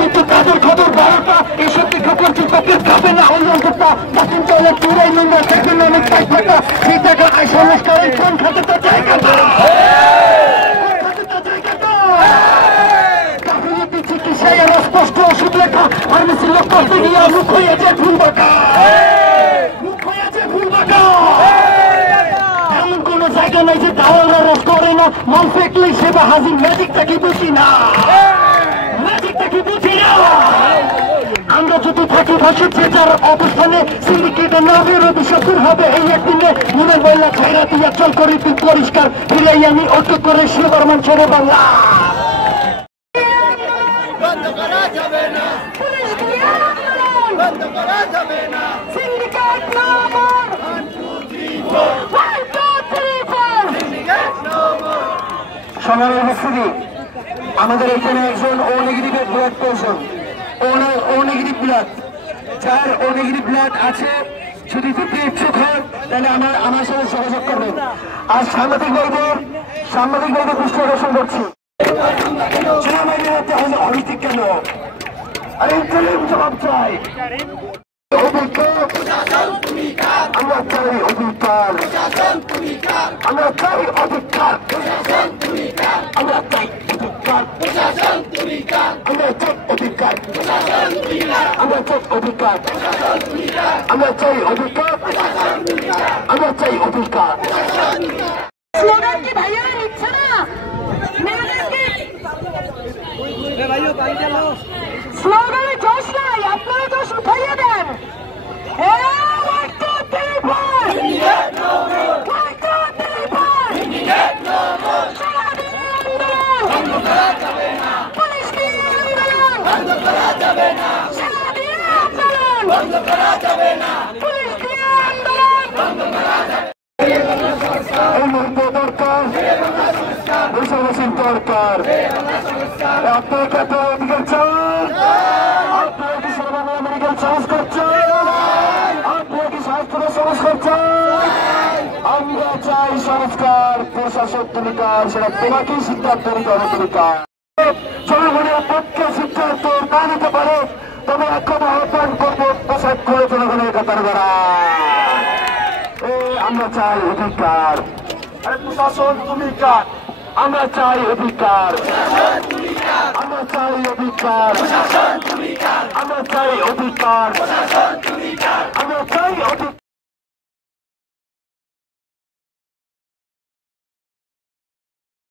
কিন্তু কাদের খবর 12টা এসব দিকে পর্যন্ত কেউ খাবে না অন্যটা বাসিন চলে চুরাই নোংরা সেখানে অনেক পাই থাকা সেই টাকা আয় সংস্কারের কোন খাতে তো জায়গাটা চিকিৎসায় এর স্পষ্ট ওষুধ লেখা ফার্মেসির লোক করতে গিয়ে মুখ হয়েছে ভুল বাঁকা মুখ হয়েছে ভুল বাঁকা এমন কোন জায়গা নাই যে দাওয়ালরা রস করে না মাল ফেকলেই সেবা হাজির ম্যাজিকটা কি বুঝি না ম্যাজিকটা কি বুঝি না আমরা যদি থাকি ভাষা যেটার অবস্থানে সিন্ডিকেটের নামের অভিশাপুর হবে এই একদিনে মনের ময়লা ছাইরা দিয়া চল করি তুই পরিষ্কার ফিরাই আমি অটো করে শিবরমান ছেড়ে বাংলা বন্ধ করা যাবে না বন্ধ করা যাবে না syndicate no more 1 2 3 4 1 2 3 4 syndicate no more সমাজের উপস্থিতি আমাদের এখানে একজন O negative blood patient O negative blood যার ও নেগেটিভ ব্লাড আছে যদি দিতে ইচ্ছুক হন তাহলে আমার সাথে যোগাযোগ করবেন আর সাংবাদিক ভাইদের দৃষ্টি আকর্ষণ করছি অনৈতিক কেন আরে জবাব চাই আমরা চাই অধিকার আমরা চাই অধিকার আমরা চাই অধিকার আমরা চাই অধিকার আমরা চাই অধিকার আমরা চাই অধিকার আমরা চাই অধিকার স্লোগান কি ভাইয়া নিচ্ছে না স্লোগানে জোশ নাই আপনারা জোশ উঠাইয়া দেন দরকার আপনার কাছে মেডিকেল চান আপনারা কি সর্বমূল্য মেডিকেল সংস্কার চান আপনারা কি স্বাস্থ্য সংস্কার চান আমরা চাই সংস্কার প্রশাসক ভূমিকা সেটা তোমাকেই সিদ্ধান্ত নিতে হবে ভূমিকা জনগণের পক্ষে সিদ্ধান্ত না নিতে পারে তবে এখন আহ্বান করবো পোশাক করে জনগণের কাতার দ্বারা আমরা চাই অধিকার প্রশাসন ভূমিকা আমরা চাই অধিকার আমরা চাই অধিকার আমরা চাই অধিকার আমরা চাই অধিকার